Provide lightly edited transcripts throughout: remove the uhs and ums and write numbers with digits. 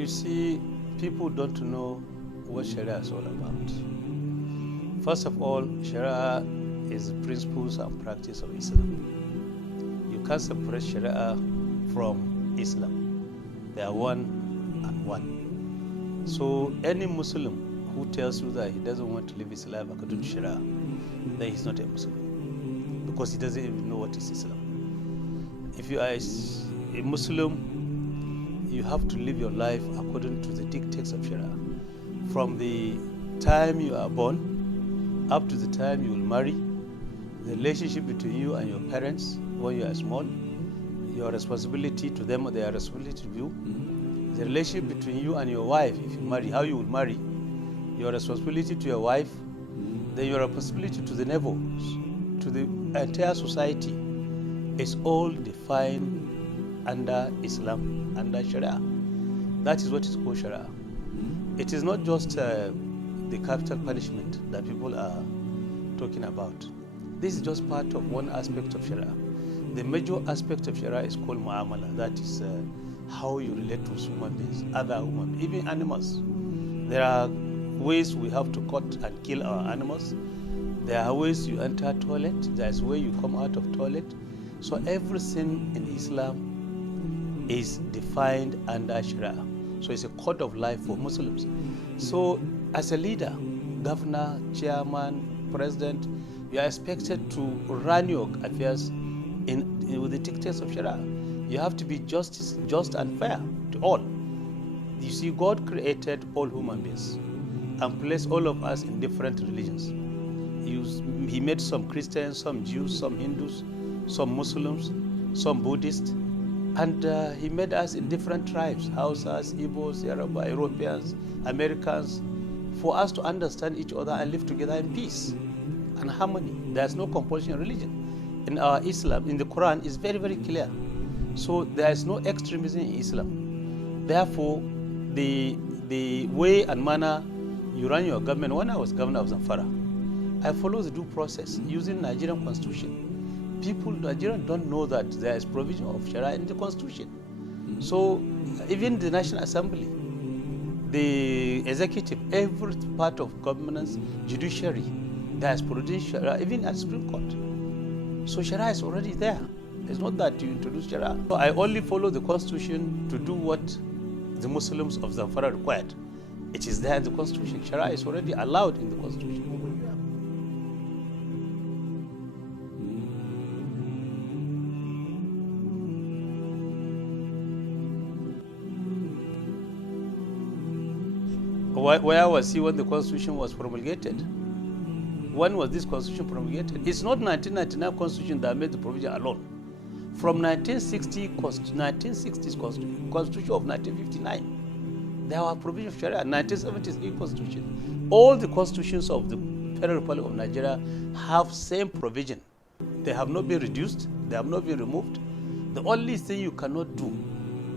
you see, people don't know what Sharia is all about. First of all, Sharia is the principles and practice of Islam. You can't separate Sharia from Islam. They are one and one. So any Muslim who tells you that he doesn't want to live his life according to Sharia, then he's not a Muslim, because he doesn't even know what is Islam. If you are a Muslim, you have to live your life according to the dictates of Sharia. From the time you are born up to the time you will marry, the relationship between you and your parents when you are small, your responsibility to them or their responsibility to you, the relationship between you and your wife, if you marry, how you will marry, your responsibility to your wife, then your responsibility to the neighbors, to the entire society, is all defined under Islam, under Sharia. That is what is called Sharia. It is not just the capital punishment that people are talking about. This is just part of one aspect of Sharia. The major aspect of Sharia is called mu'amala. That is how you relate to human beings, other human beings, even animals. There are ways we have to cut and kill our animals. There are ways you enter toilet. There is way you come out of toilet. So everything in Islam is defined under Sharia. So it's a code of life for Muslims. So as a leader, governor, chairman, president, you are expected to run your affairs with the dictates of Sharia. You have to be just and fair to all. You see, God created all human beings and placed all of us in different religions. He made some Christians, some Jews, some Hindus, some Muslims, some Buddhists, and he made us in different tribes, Hausas, Igbos, Yoruba, Europeans, Americans, for us to understand each other and live together in peace and harmony. There's no compulsion in religion. In our Islam, in the Quran, is very, very clear. So there is no extremism in Islam. Therefore, the way and manner you run your government, when I was governor of Zamfara, I followed the due process using Nigerian constitution. People, Nigerians don't know that there is provision of Sharia in the constitution. So even the National Assembly, the executive, every part of governance, judiciary, there is provision Sharia, even at Supreme Court. So Sharia is already there. It's not that you introduce Sharia. So I only follow the constitution to do what the Muslims of Zamfara required. It is there in the constitution. Sharia is already allowed in the constitution. Where was he when the Constitution was promulgated? When was this Constitution promulgated? It's not 1999 Constitution that made the provision alone. From 1960s Constitution of 1959, there were provisions of Sharia. 1970s Constitution. All the constitutions of the Federal Republic of Nigeria have same provision. They have not been reduced. They have not been removed. The only thing you cannot do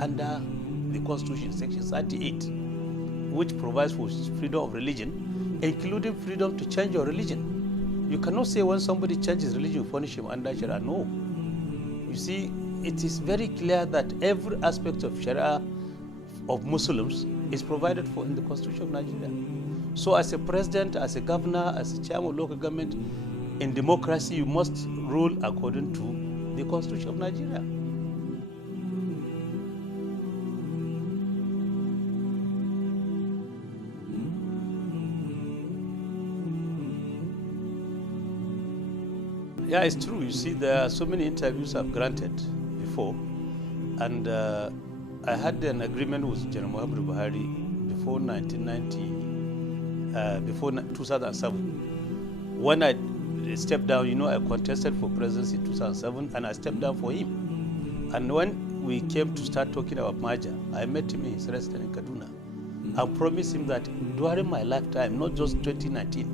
under the Constitution, Section 38, which provides for freedom of religion, including freedom to change your religion. You cannot say when somebody changes religion, you punish him under Sharia. No. You see, it is very clear that every aspect of Sharia of Muslims is provided for in the Constitution of Nigeria. So as a president, as a governor, as a chairman of local government, in democracy, you must rule according to the Constitution of Nigeria. Yeah, it's true. You see, there are so many interviews I've granted before, and I had an agreement with General Muhammad Buhari before 2007. When I stepped down, you know, I contested for presidency in 2007, and I stepped down for him. And when we came to start talking about merger, I met him in his residence in Kaduna. I promised him that during my lifetime, not just 2019,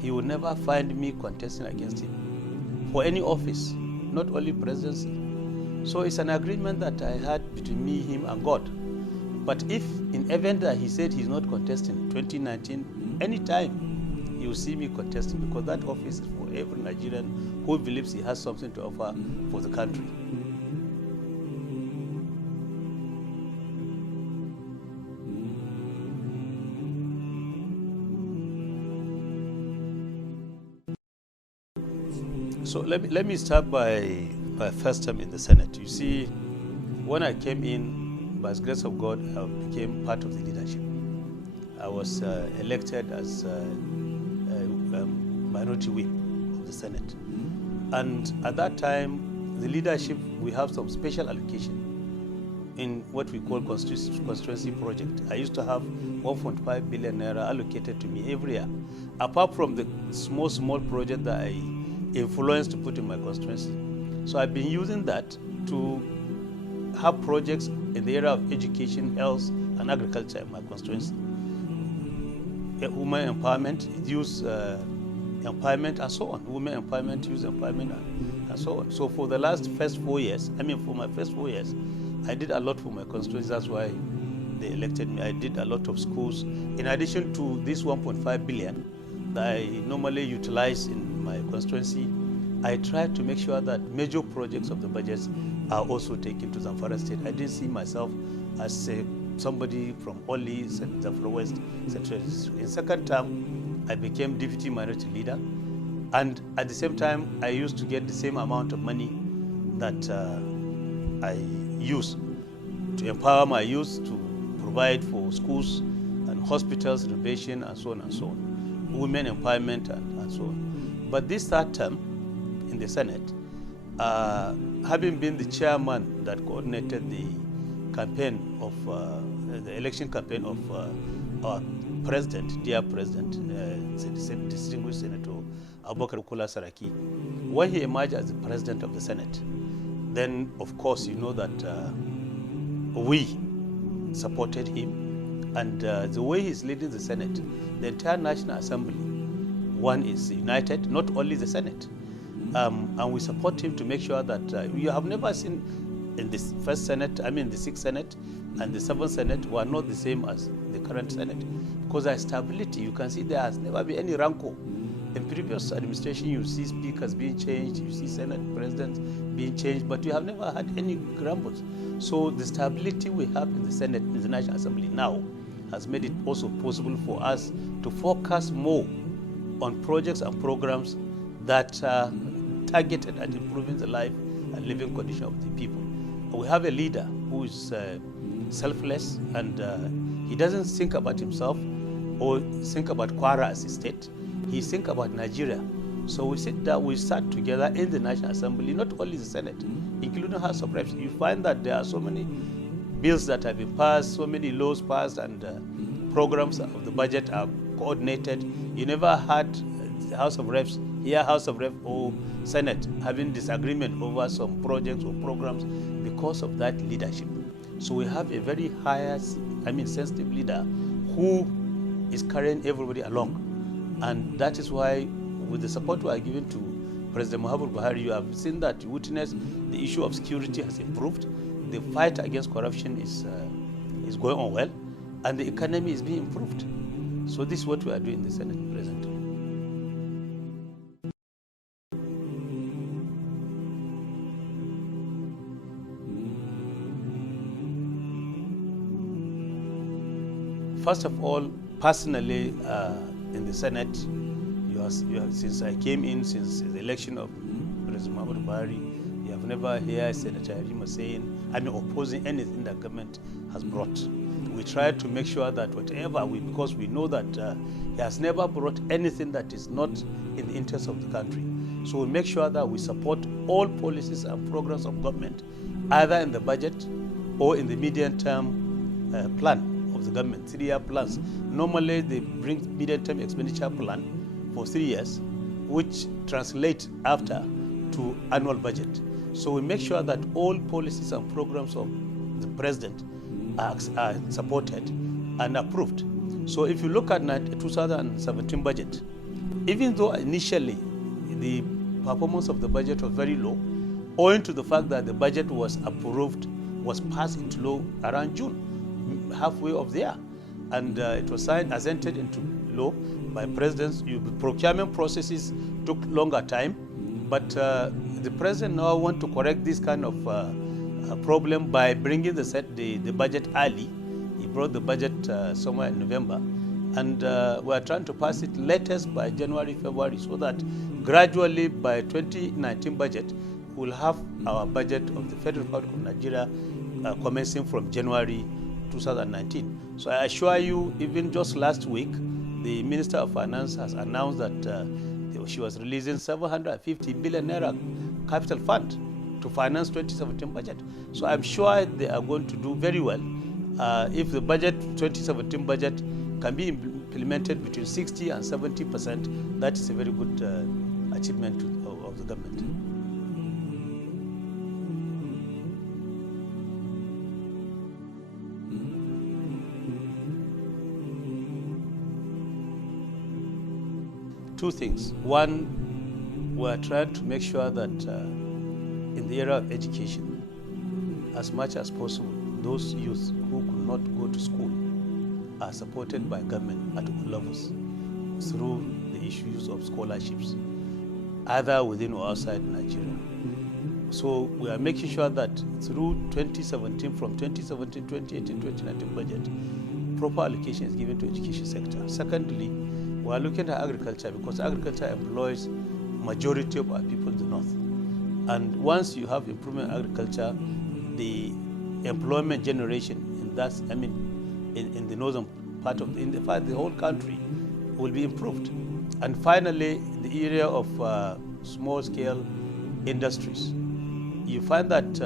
he would never find me contesting against him for any office, not only presidency. So it's an agreement that I had between me, him, and God. But if in event that he said he's not contesting 2019, anytime you will see me contesting, because that office is for every Nigerian who believes he has something to offer for the country. So let me start by my first term in the Senate. You see, when I came in, by the grace of God, I became part of the leadership. I was elected as minority whip of the Senate. And at that time, the leadership, we have some special allocation in what we call constituency project. I used to have 1.5 billion naira allocated to me every year, apart from the small project that I influenced to put in my constituency. So I've been using that to have projects in the area of education, health, and agriculture in my constituency. Women empowerment, youth empowerment, and so on. Women empowerment, youth empowerment, and so on. So for the first 4 years, for my first 4 years, I did a lot for my constituency. That's why they elected me. I did a lot of schools. In addition to this 1.5 billion that I normally utilize in my constituency, I tried to make sure that major projects of the budgets are also taken to Zamfara State. I didn't see myself as somebody from only Zamfara West Central. In second term, I became deputy minority leader, and at the same time, I used to get the same amount of money that I use to empower my youth, to provide for schools and hospitals, renovation, and so on and so on, women empowerment, and so on. But this third term in the Senate, having been the chairman that coordinated the campaign of the election campaign of our president, dear president, distinguished Senator Abubakar Kula Saraki, when he emerged as the president of the Senate, then of course you know that we supported him, and the way he's leading the Senate, the entire National Assembly, one is united, not only the Senate, and we support him to make sure that you have never seen in this first Senate, the 6th Senate and the 7th Senate were not the same as the current Senate, because there's stability. You can see there has never been any rancor. In previous administration, you see speakers being changed, you see Senate presidents being changed, but you have never had any grumbles. So the stability we have in the Senate, in the National Assembly now, has made it also possible for us to focus more on projects and programs that are targeted at improving the life and living condition of the people. We have a leader who is selfless, and he doesn't think about himself or think about Kwara as a state. He thinks about Nigeria. So we sat together in the National Assembly, not only the Senate, including House of Reps. You find that there are so many bills that have been passed, so many laws passed, and programs of the budget are coordinated. You never had House of Reps, House of Reps or Senate having disagreement over some projects or programs because of that leadership. So we have a very sensitive leader who is carrying everybody along. And that is why, with the support we are giving to President Muhammadu Buhari, you have seen that, you witness the issue of security has improved, the fight against corruption is going on well, and the economy is being improved. So this is what we are doing in the Senate presently. First of all, personally, in the Senate, since I came in, since the election of President Muhammadu Buhari, you have never heard Senator Rima opposing anything that government has brought. We try to make sure that whatever because we know that he has never brought anything that is not in the interest of the country. So we make sure that we support all policies and programs of government, either in the budget or in the medium-term plan of the government, 3-year plans. Normally, they bring medium-term expenditure plan for 3 years, which translate after to annual budget. So we make sure that all policies and programs of the president are supported and approved. So if you look at the 2017 budget, even though initially the performance of the budget was very low, owing to the fact that the budget was passed into law around June, halfway of the year, and it was assented into law by presidents. Procurement processes took longer time, but the president now wants to correct this kind of problem by bringing the budget early. He brought the budget somewhere in November, And we are trying to pass it latest by January, February, so that gradually by 2019 budget, we'll have our budget of the Federal Republic of Nigeria commencing from January 2019. So I assure you, even just last week, the Minister of Finance has announced that she was releasing 750 billion naira capital fund to finance 2017 budget. So I'm sure they are going to do very well. If the budget, 2017 budget, can be implemented between 60 and 70%, that is a very good achievement of the government. Two things. One, we are trying to make sure that in the area of education, as much as possible, those youth who could not go to school are supported by government at all levels through the issues of scholarships, either within or outside Nigeria. So we are making sure that through 2017, from 2017, 2018, 2019 budget, proper allocation is given to education sector. Secondly, we are looking at agriculture because agriculture employs majority of our people in the north. And once you have improvement in agriculture, the employment generation in that, in the northern part of the whole country will be improved. And finally, the area of small-scale industries. You find that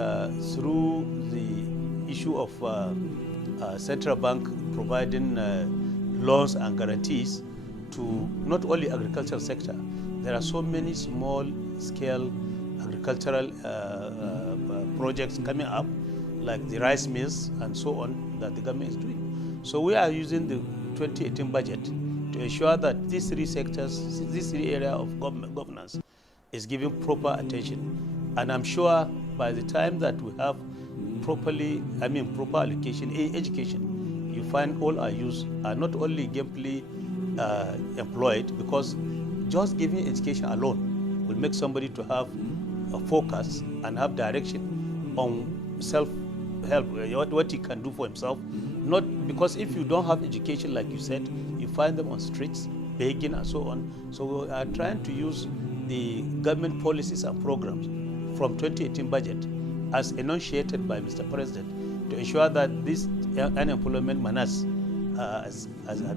through the issue of central bank providing loans and guarantees to not only agricultural sector, there are so many small-scale agricultural projects coming up, like the rice mills and so on, that the government is doing. So we are using the 2018 budget to ensure that these three sectors, this three area of governance is given proper attention. And I'm sure by the time that we have proper allocation in education, you find all our youth are not only gainfully employed, because just giving education alone will make somebody to have a focus and have direction on self-help, what he can do for himself. Not because if you don't have education, like you said, you find them on streets, begging and so on. So we are trying to use the government policies and programs from 2018 budget as enunciated by Mr. President to ensure that this unemployment menace has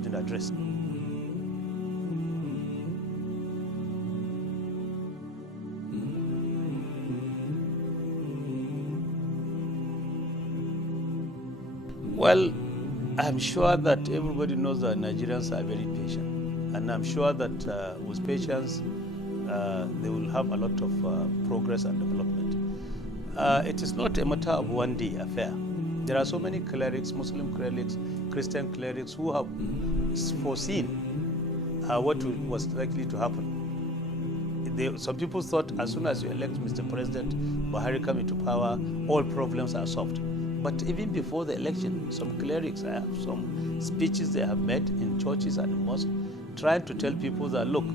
been addressed. Well, I'm sure that everybody knows that Nigerians are very patient, and I'm sure that with patience, they will have a lot of progress and development. It is not a matter of one day affair. There are so many clerics, Muslim clerics, Christian clerics, who have foreseen what was likely to happen. Some people thought as soon as you elect Mr. President, Buhari come into power, all problems are solved. But even before the election, some clerics have some speeches they have made in churches and mosques, trying to tell people that, look,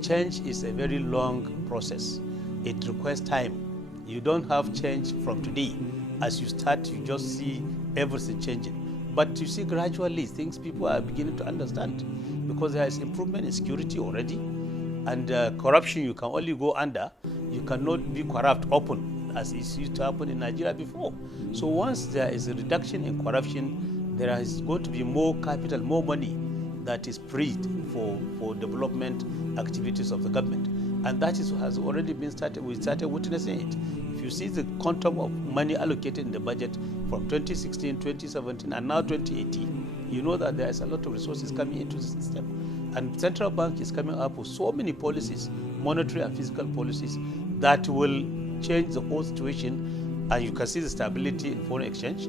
change is a very long process. It requires time. You don't have change from today. As you start, you just see everything changing. But you see, gradually, people are beginning to understand, because there is improvement in security already, and corruption you can only go under. You cannot be corrupt open, as it used to happen in Nigeria before. So once there is a reduction in corruption, there is going to be more capital, more money that is freed for development activities of the government. And that has already been started. We started witnessing it. If you see the quantum of money allocated in the budget from 2016, 2017, and now 2018, you know that there is a lot of resources coming into the system. And central bank is coming up with so many policies, monetary and fiscal policies, that will change the whole situation. And you can see the stability in foreign exchange.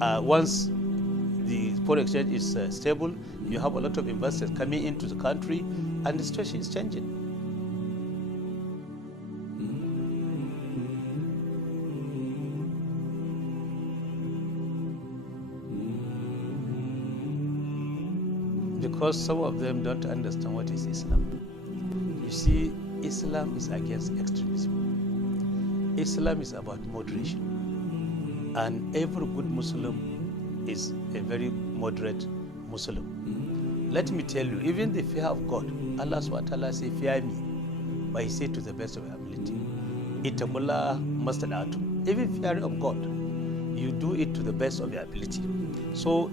Once the foreign exchange is stable, you have a lot of investors coming into the country, and the situation is changing. Because some of them don't understand what is Islam. You see, Islam is against extremism. Islam is about moderation. And every good Muslim is a very moderate Muslim. Let me tell you, even the fear of God, Allah subhanahu wa ta'ala say, fear me. But he said to the best of your ability. Itakullah mastada'atum. Even fearing of God, you do it to the best of your ability. So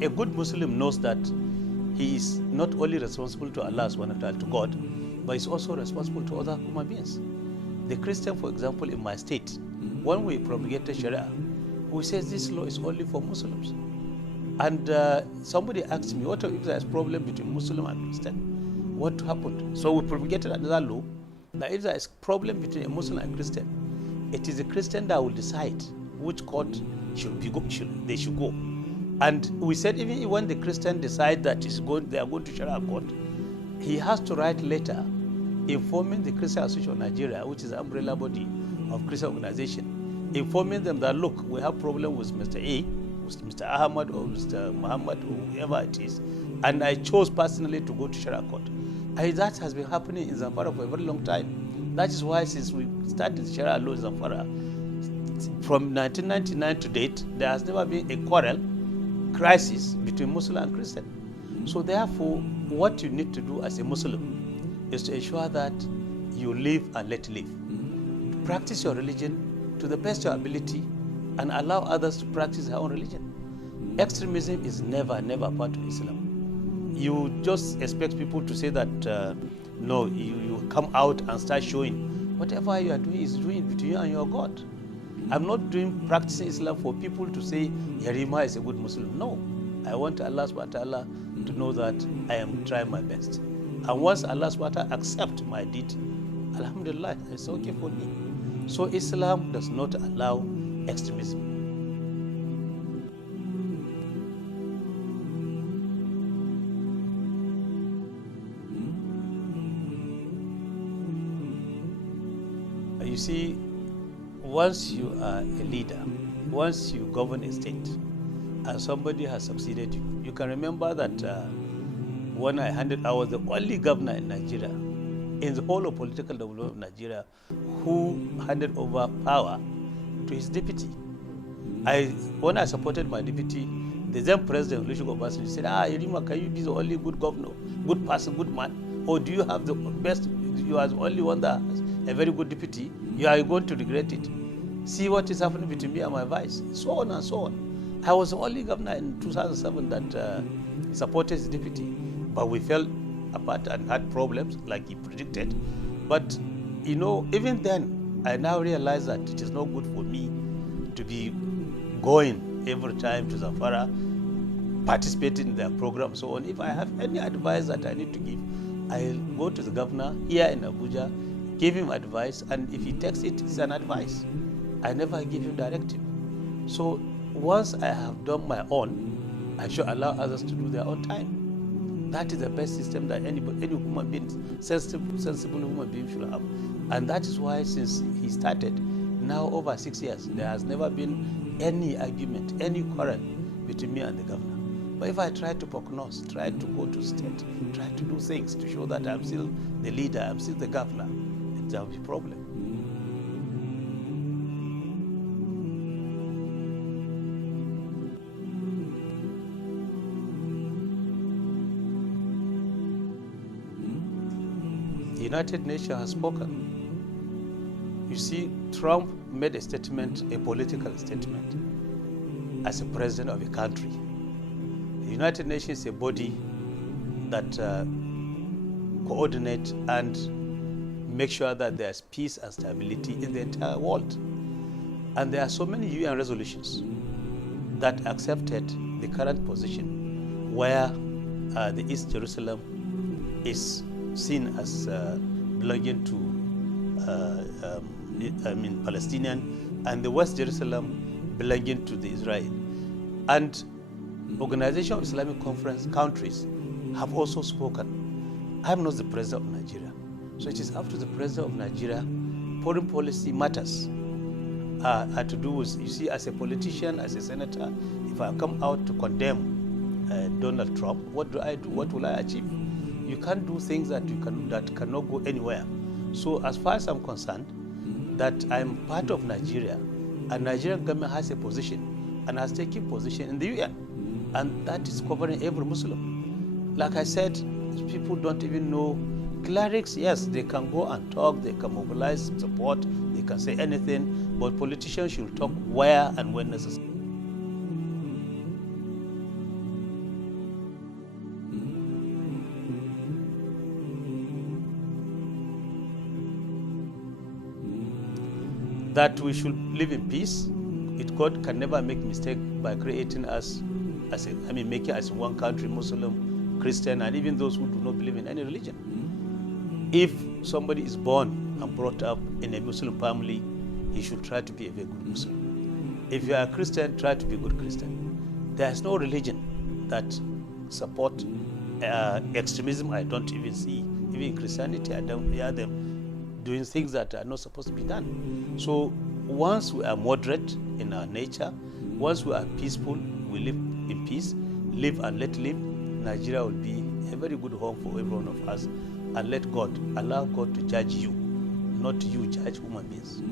a good Muslim knows that he is not only responsible to Allah subhanahu wa ta'ala, to God, but he's also responsible to other human beings. The Christian, for example, in my state, when we promulgated Sharia, we said this law is only for Muslims. And somebody asked me, what if there's a problem between Muslim and Christian? What happened? So we promulgated another law that if there is a problem between a Muslim and Christian, it is the Christian that will decide which court they should go. And we said even when the Christian decide that they are going to Sharia court, he has to write letter informing the Christian Association of Nigeria, which is the umbrella body of Christian organization, informing them that, look, we have problem with Mr. A, with Mr. Ahmad or Mr. Muhammad or whoever it is, and I chose personally to go to Sharia court. And that has been happening in Zamfara for a very long time. That is why since we started Sharia law in Zamfara, from 1999 to date, there has never been a quarrel, crisis between Muslim and Christian. So therefore, what you need to do as a Muslim is to ensure that you live and let live. Practice your religion to the best of your ability and allow others to practice their own religion. Extremism is never part of Islam. You just expect people to say that, no, you come out and start showing. Whatever you are doing is doing between you and your God. I'm not practicing Islam for people to say, Yarima is a good Muslim. No, I want Allah subhanahu wa ta'ala to know that I am trying my best. And once Allah subhanahu wa ta'ala accepts my deed, alhamdulillah, it's okay for me. So Islam does not allow extremism. You see, once you are a leader, once you govern a state, and somebody has succeeded you, you can remember that when I was the only governor in Nigeria, in the whole of political development of Nigeria, who handed over power to his deputy. When I supported my deputy, the then president, Olusegun Obasanjo, said, Irima, can you be the only good governor, good person, good man? Or do you have the best, you are the only one that has a very good deputy? You are going to regret it. See what is happening between me and my vice, so on and so on. I was the only governor in 2007 that supported his deputy, but we fell apart and had problems like he predicted. But, you know, even then, I now realize that it is not good for me to be going every time to Zamfara, participating in their program, so on. If I have any advice that I need to give, I'll go to the governor here in Abuja, give him advice, and if he takes it, it's an advice. I never give him directive. So once I have done my own, I should allow others to do their own time. That is the best system that any human being, sensible human being should have. And that is why since he started, now over 6 years, there has never been any argument, any quarrel between me and the governor. But if I try to prognose, try to go to state, try to do things to show that I'm still the leader, I'm still the governor, there will be a problem. The United Nations has spoken. You see, Trump made a statement, a political statement, as a president of a country. The United Nations is a body that coordinates and makes sure that there's peace and stability in the entire world. And there are so many UN resolutions that accepted the current position where the East Jerusalem is seen as belonging to Palestinian, and the West Jerusalem belonging to the Israel. And Organization of Islamic Conference countries have also spoken. I'm not the president of Nigeria, so it is up to the president of Nigeria. Foreign policy matters are to do with, you see, as a politician, as a senator, if I come out to condemn Donald Trump, what do I do? What will I achieve? You can't do things that cannot go anywhere. So as far as I'm concerned, that I'm part of Nigeria, and Nigerian government has a position and has taken position in the UN, and that is covering every Muslim. Like I said, people don't even know. Clerics, yes, they can go and talk, they can mobilize support, they can say anything, but politicians should talk where and when necessary. That we should live in peace. God can never make mistake by creating us making us one country, Muslim, Christian, and even those who do not believe in any religion. If somebody is born and brought up in a Muslim family, he should try to be a very good Muslim. If you are a Christian, try to be a good Christian. There is no religion that support extremism. I don't even see. Even in Christianity, I don't hear them doing things that are not supposed to be done. So once we are moderate in our nature, once we are peaceful, we live in peace, live and let live, Nigeria will be a very good home for every one of us. And allow God to judge you, not you judge human beings.